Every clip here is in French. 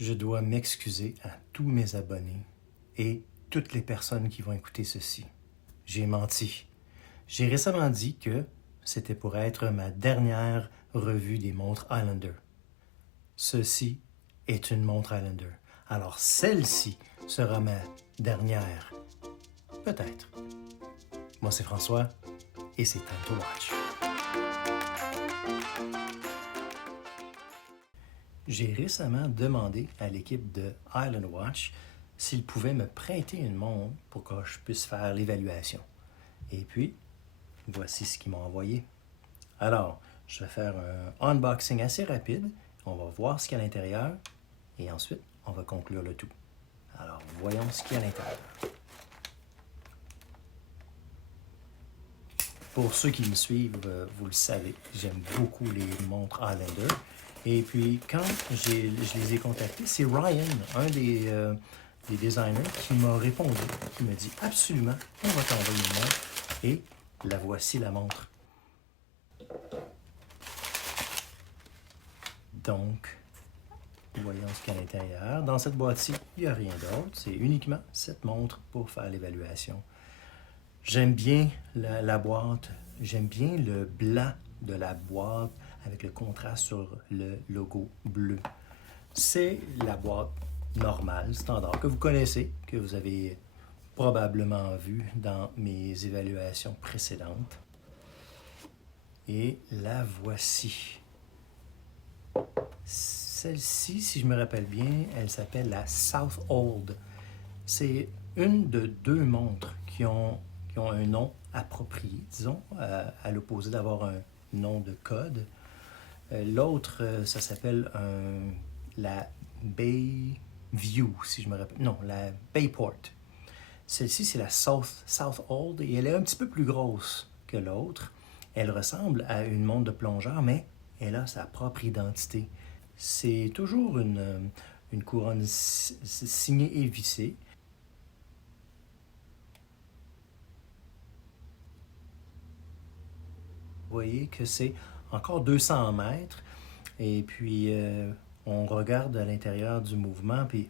Je dois m'excuser à tous mes abonnés et toutes les personnes qui vont écouter ceci. J'ai menti. J'ai récemment dit que c'était pour être ma dernière revue des montres Highlander. Ceci est une montre Highlander. Alors celle-ci sera ma dernière. Peut-être. Moi c'est François et c'est Time to Watch. J'ai récemment demandé à l'équipe de Island Watch s'ils pouvaient me prêter une montre pour que je puisse faire l'évaluation. Et puis, voici ce qu'ils m'ont envoyé. Alors, je vais faire un unboxing assez rapide. On va voir ce qu'il y a à l'intérieur et ensuite, on va conclure le tout. Alors, voyons ce qu'il y a à l'intérieur. Pour ceux qui me suivent, vous le savez, j'aime beaucoup les montres Highlander. Et puis, quand je les ai contactés, c'est Ryan, un des designers, qui m'a répondu, qui m'a dit « Absolument, on va t'envoyer une montre. » Et la voici, la montre. Donc, voyons ce qu'il y a à l'intérieur. Dans cette boîte-ci, il n'y a rien d'autre. C'est uniquement cette montre pour faire l'évaluation. J'aime bien la boîte. J'aime bien le blanc de la boîte avec le contraste sur le logo bleu. C'est la boîte normale, standard, que vous connaissez, que vous avez probablement vu dans mes évaluations précédentes. Et la voici. Celle-ci, si je me rappelle bien, elle s'appelle la Southold. C'est une de deux montres qui ont un nom approprié, disons, à l'opposé d'avoir un nom de code. L'autre, ça s'appelle la Bayview, si je me rappelle. Non, la Bayport. Celle-ci, c'est la Southold et elle est un petit peu plus grosse que l'autre. Elle ressemble à une montre de plongeur, mais elle a sa propre identité. C'est toujours une couronne signée et vissée. Vous voyez que c'est encore 200 mètres. Et puis, on regarde à l'intérieur du mouvement, puis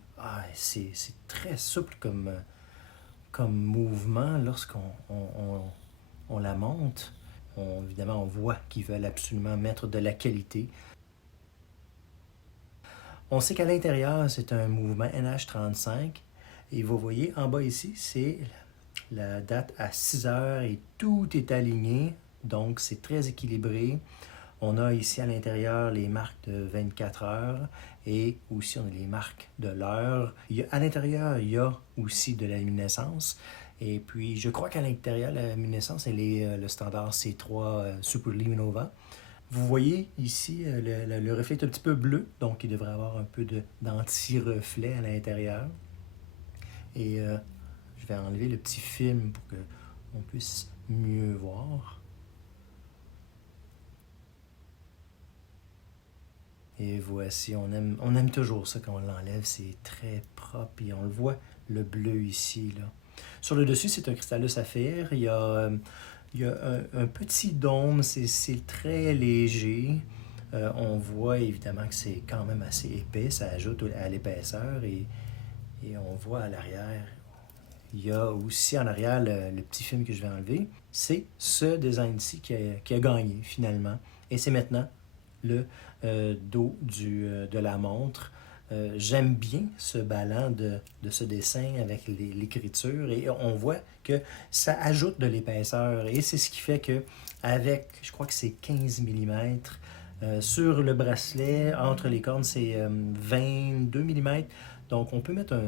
c'est très souple comme mouvement lorsqu'on on la monte. Évidemment, on voit qu'ils veulent absolument mettre de la qualité. On sait qu'à l'intérieur, c'est un mouvement NH35. Et vous voyez, en bas ici, c'est la date à 6 heures et tout est aligné. Donc, c'est très équilibré. On a ici à l'intérieur les marques de 24 heures et aussi on a les marques de l'heure. À l'intérieur, il y a aussi de la luminescence. Et puis, je crois qu'à l'intérieur, la luminescence, elle est le standard C3 Super Luminova. Vous voyez ici, le reflet est un petit peu bleu, donc il devrait avoir un peu d'anti-reflet à l'intérieur. Et je vais enlever le petit film pour qu'on puisse mieux voir. Et voici, on aime toujours ça quand on l'enlève, c'est très propre et on le voit, le bleu ici, là. Sur le dessus, c'est un cristal de saphir, il y a un petit dôme, c'est très léger. On voit évidemment que c'est quand même assez épais, ça ajoute à l'épaisseur et on voit à l'arrière, il y a aussi en arrière le petit film que je vais enlever. C'est ce design-ci qui a gagné finalement et c'est maintenant le dos de la montre. J'aime bien ce ballon de ce dessin avec l'écriture et on voit que ça ajoute de l'épaisseur et c'est ce qui fait que avec, je crois que c'est 15 mm, sur le bracelet, entre les cornes, c'est 22 mm. Donc on peut mettre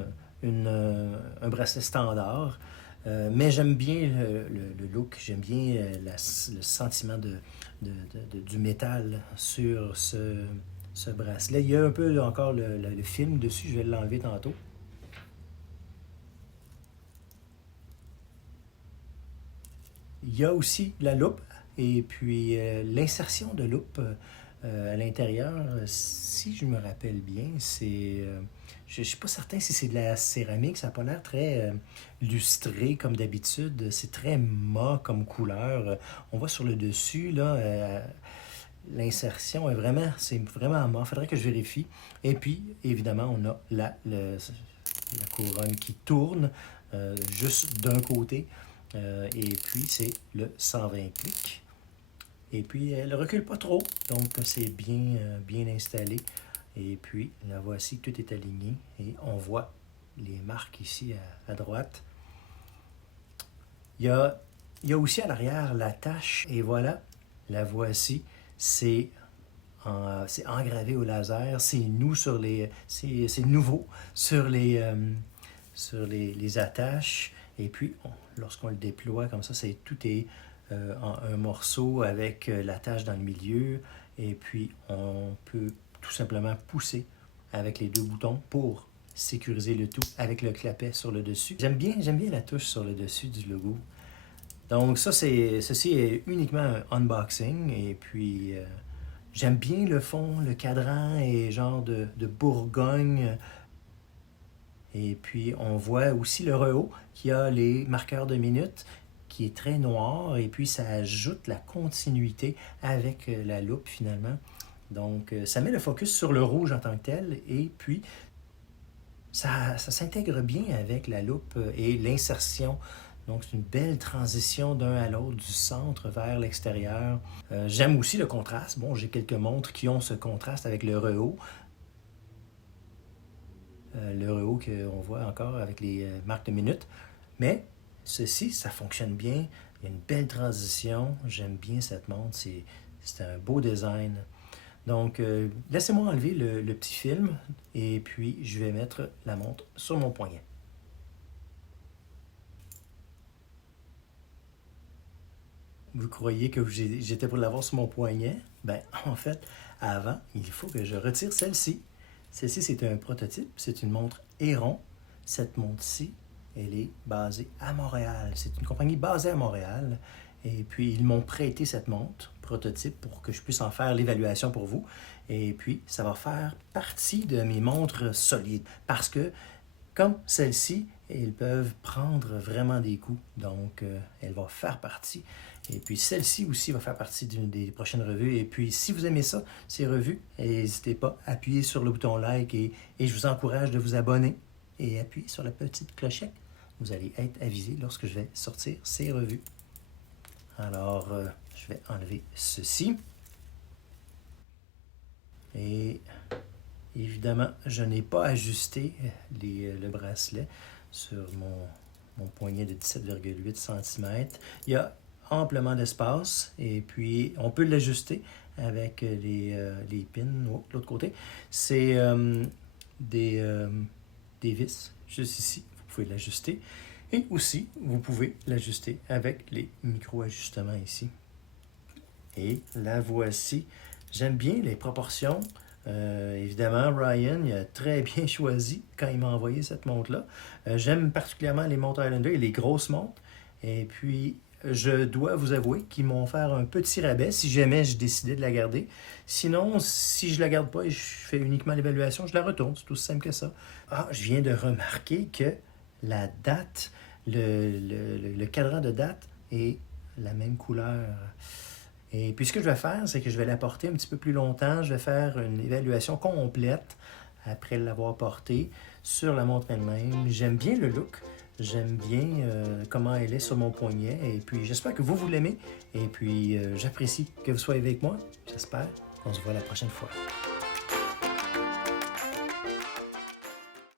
un bracelet standard. Mais j'aime bien le look, j'aime bien le sentiment du métal sur ce bracelet. Il y a un peu encore le film dessus, je vais l'enlever tantôt. Il y a aussi la loupe et puis l'insertion de loupe à l'intérieur, si je me rappelle bien, c'est... je ne suis pas certain si c'est de la céramique, ça n'a pas l'air très lustré comme d'habitude, c'est très mat comme couleur. On voit sur le dessus, là, l'insertion c'est vraiment mort. Il faudrait que je vérifie. Et puis, évidemment, on a la couronne qui tourne juste d'un côté. Et puis, c'est le 120 clics. Et puis, elle ne recule pas trop. Donc, c'est bien installé. Et puis, la voici, tout est aligné. Et on voit les marques ici à droite. Il y a aussi à l'arrière l'attache. Et voilà, la voici. C'est engravé au laser. C'est nouveau sur les attaches. Et puis, lorsqu'on le déploie comme ça, tout est en un morceau avec l'attache dans le milieu. Et puis, on peut tout simplement pousser avec les deux boutons pour sécuriser le tout avec le clapet sur le dessus. J'aime bien la touche sur le dessus du logo. Donc ceci est uniquement un unboxing. Et puis, j'aime bien le fond, le cadran est genre de Bourgogne. Et puis, on voit aussi le rehaut qui a les marqueurs de minutes, qui est très noir. Et puis, ça ajoute la continuité avec la loupe, finalement. Donc, ça met le focus sur le rouge en tant que tel. Et puis, ça s'intègre bien avec la loupe et l'insertion. Donc, c'est une belle transition d'un à l'autre, du centre vers l'extérieur. J'aime aussi le contraste. Bon, j'ai quelques montres qui ont ce contraste avec le rehaut. Le rehaut qu'on voit encore avec les marques de minutes. Mais ceci, ça fonctionne bien. Il y a une belle transition. J'aime bien cette montre. C'est un beau design. Donc, laissez-moi enlever le petit film et puis je vais mettre la montre sur mon poignet. Vous croyez que j'étais pour l'avoir sur mon poignet? Ben, en fait, avant, il faut que je retire celle-ci. Celle-ci, c'est un prototype. C'est une montre Héron. Cette montre-ci, elle est basée à Montréal. C'est une compagnie basée à Montréal. Et puis, ils m'ont prêté cette montre prototype pour que je puisse en faire l'évaluation pour vous. Et puis, ça va faire partie de mes montres solides. Parce que, comme celle-ci, elles peuvent prendre vraiment des coups. Donc, elle va faire partie. Et puis, celle-ci aussi va faire partie d'une des prochaines revues. Et puis, si vous aimez ça, ces revues, n'hésitez pas à appuyer sur le bouton like et je vous encourage de vous abonner et appuyer sur la petite clochette. Vous allez être avisé lorsque je vais sortir ces revues. Alors, je vais enlever ceci. Et évidemment, je n'ai pas ajusté le bracelet sur mon poignet de 17,8 cm. Il y a amplement d'espace et puis on peut l'ajuster avec les pins de l'autre côté. C'est des vis juste ici. Vous pouvez l'ajuster. Et aussi, vous pouvez l'ajuster avec les micro-ajustements ici. Et la voici. J'aime bien les proportions. Évidemment, Ryan il a très bien choisi quand il m'a envoyé cette montre-là. J'aime particulièrement les montres Highlander et les grosses montres. Et puis, je dois vous avouer qu'ils m'ont fait un petit rabais si jamais je décidais de la garder. Sinon, si je ne la garde pas et je fais uniquement l'évaluation, je la retourne. C'est aussi simple que ça. Ah, je viens de remarquer que la date, le cadran de date est la même couleur. Et puis ce que je vais faire, c'est que je vais la porter un petit peu plus longtemps. Je vais faire une évaluation complète après l'avoir portée sur la montre elle-même. J'aime bien le look. J'aime bien comment elle est sur mon poignet. Et puis j'espère que vous l'aimez. Et puis j'apprécie que vous soyez avec moi. J'espère qu'on se voit la prochaine fois.